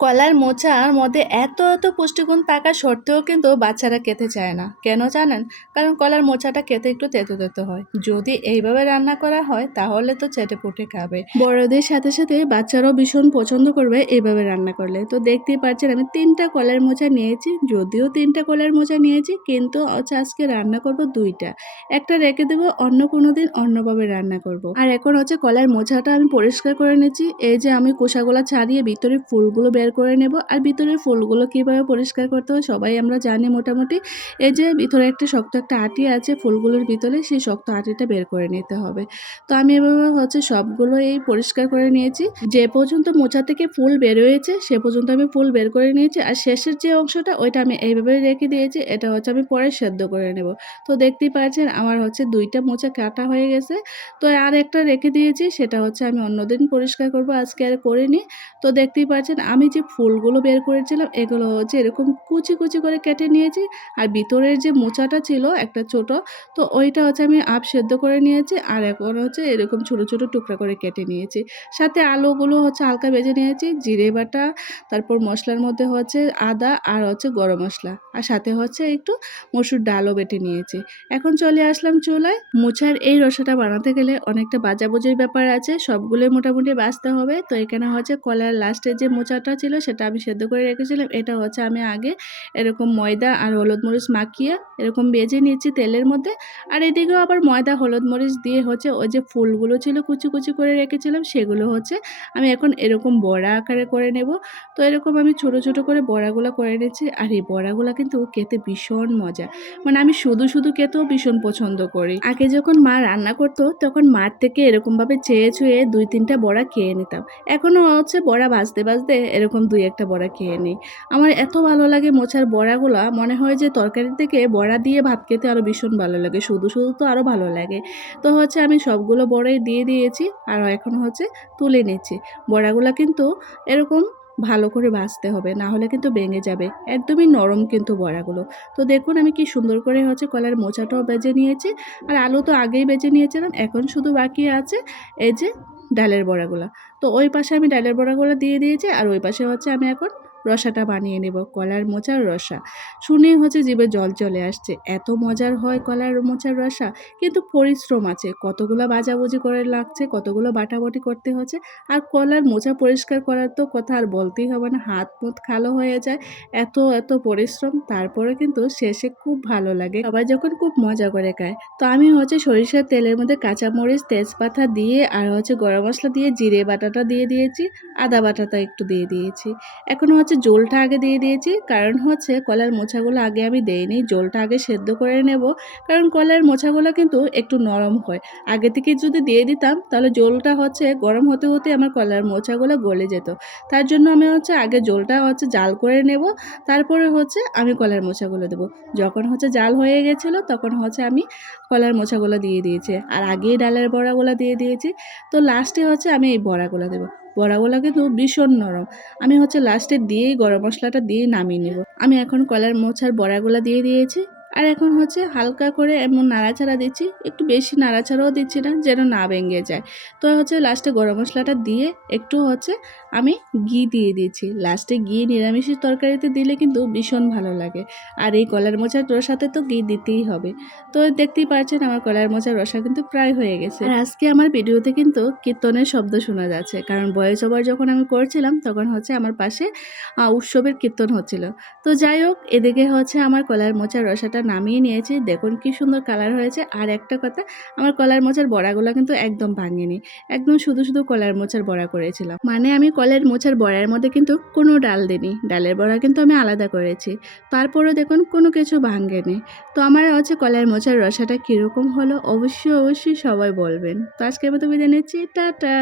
কলার মোচার মধ্যে এত এত পুষ্টিগুণ থাকা সত্ত্বেও কিন্তু বাচ্চারা খেতে চায় না। কেন জানেন? কারণ কলার মোচাটা খেতে একটু তেতো তেতো হয়। যদি এইভাবে রান্না করা হয়, তাহলে তো চেটে পুটে খাবে। বড়দের সাথে সাথে বাচ্চারাও ভীষণ পছন্দ করবে এইভাবে রান্না করলে। তো দেখতেই পাচ্ছেন, আমি তিনটা কলার মোচা নিয়েছি, যদিও তিনটা কলার মোচা নিয়েছি, কিন্তু আজকে রান্না করব দুইটা। একটা রেখে দেবো, অন্য কোনো দিন অন্যভাবে রান্না করব। আর এখন হচ্ছে কলার মোচাটা আমি পরিষ্কার করে নিচ্ছি এই যে আমি কোষাগুলা ছাড়িয়ে ভিতরে ফুলগুলো বের করে নেব। আর ভিতরে ফুলগুলো কীভাবে পরিষ্কার করতে হয় সবাই আমরা জানি মোটামুটি। এই যে ভিতরে একটা শক্ত একটা আটি আছে ফুলগুলোর ভিতরে, সেই শক্ত আটিটা বের করে নিতে হবে। তো আমি এভাবে হচ্ছে সবগুলো এই পরিষ্কার করে নিয়েছি। যে পর্যন্ত মোচা থেকে ফুল বের হয়েছে, সে পর্যন্ত আমি ফুল বের করে নিয়েছি। আর শেষের যে অংশটা, ওইটা আমি এইভাবে রেখে দিয়েছি, এটা হচ্ছে আমি পরে সেদ্ধ করে নেব। তো দেখতেই পাচ্ছেন, আমার হচ্ছে দুইটা মোচা কাটা হয়ে গেছে। তো আর একটা রেখে দিয়েছি, সেটা হচ্ছে আমি অন্যদিন পরিষ্কার করব, আজকে আর করিনি। তো দেখতেই পাচ্ছেন, আমি যে ফুলগুলো বের করেছিলাম, এগুলো হচ্ছে এরকম কুচি কুচি করে কেটে নিয়েছি। আর ভিতরের যে মোচাটা ছিল একটা ছোট, তো ওইটা হচ্ছে আমি আপ সেদ্ধ করে নিয়েছি আর এখন হচ্ছে এরকম ছোট ছোট টুকরা করে কেটে নিয়েছি। সাথে আলুগুলো হচ্ছে হালকা ভেজে নিয়েছি, জিরে বাটা, তারপর মশলার মধ্যে হচ্ছে আদা আর হচ্ছে গরম মশলা। আর সাথে হচ্ছে একটু মসুর ডালও বেটে নিয়েছি। এখন চলে আসলাম চুলায়। মোচার এই রসাটা বানাতে গেলে অনেকটা বাজাবুজির ব্যাপার আছে, সবগুলোই মোটামুটি বাঁচতে হবে। তো এখানে হচ্ছে কলার লাস্টের যে মোচাটা ছিল সেটা আমি সেদ্ধ করে রেখেছিলাম। এটা হচ্ছে আমি আগে এরকম ময়দা আর হলুদ মরিচ মাখিয়ে এরকম বেজে নিয়েছি তেলের মধ্যে। আর এদিকেও আবার ময়দা, হলুদ মরিচ দিয়ে হচ্ছে ওই যে ফুলগুলো ছিল কুচি কুচি করে রেখেছিলাম, সেগুলো হচ্ছে আমি এখন এরকম বড়া আকারে করে নেব। তো এরকম আমি ছোট ছোট করে বড়াগুলো করে নিয়েছি আর এই বড়াগুলো কিন্তু খেতে ভীষণ মজা। মানে আমি শুধু শুধু খেতেও ভীষণ পছন্দ করি। আগে যখন মা রান্না করতো, তখন মার থেকে এরকমভাবে চেয়ে, ছুঁয়ে দুই, তিনটা বড়া খেয়ে নিতাম। এখনও হচ্ছে বড়া ভাজতে ভাজতে এরকম দুই একটা বড়া খেয়ে নিই। আমার এত ভালো লাগে মোচার বড়াগুলা, মনে হয় যে তরকারির থেকে বড়া দিয়ে ভাত খেতে আরও ভীষণ ভালো লাগে, শুধু শুধু তো আরও ভালো লাগে। তো হচ্ছে আমি সবগুলো বড়াই দিয়ে দিয়েছি, আর এখন হচ্ছে তুলে নিচ্ছি। বড়াগুলা কিন্তু এরকম ভালো করে ভাজতে হবে, না হলে কিন্তু ভেঙে যাবে। একদমই নরম কিন্তু বড়াগুলো। তো দেখুন আমি কি সুন্দর করে হচ্ছে কলার মোচাটাও বেজে নিয়েছি, আর আলু তো আগেই বেজে নিয়েছিলাম, এখন শুধু বাকি আছে এই যে ডালের বড়াগুলো। তো ওই পাশে আমি ডালের বড়াগুলো দিয়ে দিয়েছি আর ওই পাশে হচ্ছে আমি এখন রসাটা বানিয়ে নেব, কলার মোচার রসা। শুনেই হচ্ছে জিভে জল চলে আসছে। এত মজার হয় কলার মোচার রসা? কিন্তু পরিশ্রম আছে। কতগুলো বাজাবুজি করে লাগছে, কতগুলো বাটাবাটি করতে হচ্ছে। আর কলার মোচা পরিষ্কার করার তো কথা আর বলতেই হবে না। হাত মুত খালো হয়ে যায়। এত এত পরিশ্রম, তারপরে কিন্তু শেষে খুব ভালো লাগে। সবাই যখন খুব মজা করে খায়। তো আমি হচ্ছে সরিষার তেলের মধ্যে কাঁচামরিচ, তেজপাতা দিয়ে আর হচ্ছে গরম মশলা দিয়ে জিরে বাটাটা দিয়ে দিয়েছি। আদা বাটাটা একটু দিয়ে দিয়েছি। এখন হচ্ছে জলটা আগে দিয়ে দিয়েছি। কারণ হচ্ছে কলার মোছাগুলো আগে আমি দেইনি। জলটা আগে সেদ্ধ করে নেব। কারণ কলার মোছাগুলো কিন্তু একটু নরম হয়। আগে থেকে যদি দিয়ে দিতাম, তাহলে জলটা হচ্ছে গরম হতে হতে আমার কলার মোছাগুলো গলে যেত। তার জন্য আমি হচ্ছে আগে জলটা হচ্ছে জাল করে নেব। তারপরে হচ্ছে আমি কলার মোছাগুলো দেবো। যখন হচ্ছে জাল হয়ে গেছিল, তখন হচ্ছে আমি কলার মোছাগুলো দিয়ে দিয়েছি। আর আগেই ডালের বড়াগুলো দিয়ে দিয়েছি। তো লাস্টে হচ্ছে আমি এই বড়াগুলো দেবো। বড়াগুলো কিন্তু ভীষণ নরম। আমি হচ্ছে লাস্টে দিয়েই গরম মশলাটা দিয়ে নামিয়ে নেব। আমি এখন কলার মোছার বড়াগুলো দিয়ে দিয়েছি। আর এখন হচ্ছে হালকা করে এমন নাড়াচাড়া দিচ্ছি, একটু বেশি নাড়াচাড়াও দিচ্ছি না, যেন না ভেঙে যায়। তো হচ্ছে লাস্টে গরম মশলাটা দিয়ে একটু হচ্ছে আমি ঘি দিয়ে দিয়েছি লাস্টে ঘি নিরামিষের তরকারিতে দিলে কিন্তু ভীষণ ভালো লাগে। আর এই কলার মোচার রসাতে তো ঘি দিতেই হবে। তো দেখতেই পাচ্ছেন আমার কলার মোচার রসা কিন্তু প্রায় হয়ে গেছে। আর আজকে আমার ভিডিওতে কিন্তু কীর্তনের শব্দ শোনা যাচ্ছে। কারণ বয়স ওভার যখন আমি করছিলাম, তখন হচ্ছে আমার পাশে উৎসবের কীর্তন হচ্ছিল। তো যাই হোক, এদিকে হচ্ছে আমার কলার মোচার রসাটা নামিয়ে নিয়েছি। দেখুন কি সুন্দর কালার হয়েছে। আর একটা কথা, আমার কলার মোচার বড়াগুলো কিন্তু একদম ভাঙেনি। একদম শুধু শুধু কলার মোচার বড়া করেছিলাম। মানে আমি কলার মোচার বড়ার মধ্যে কিন্তু কোনো ডাল দিইনি। ডালের বড়া কিন্তু আমি আলাদা করেছি। তারপরেও দেখুন কোনো কিছু ভাঙেনি। তো আমার হচ্ছে কলার মোচার রসাটা কীরকম হলো? অবশ্যই অবশ্যই সবাই বলবেন। তো আজকের মতো বিদায় নিচ্ছি। টাটা!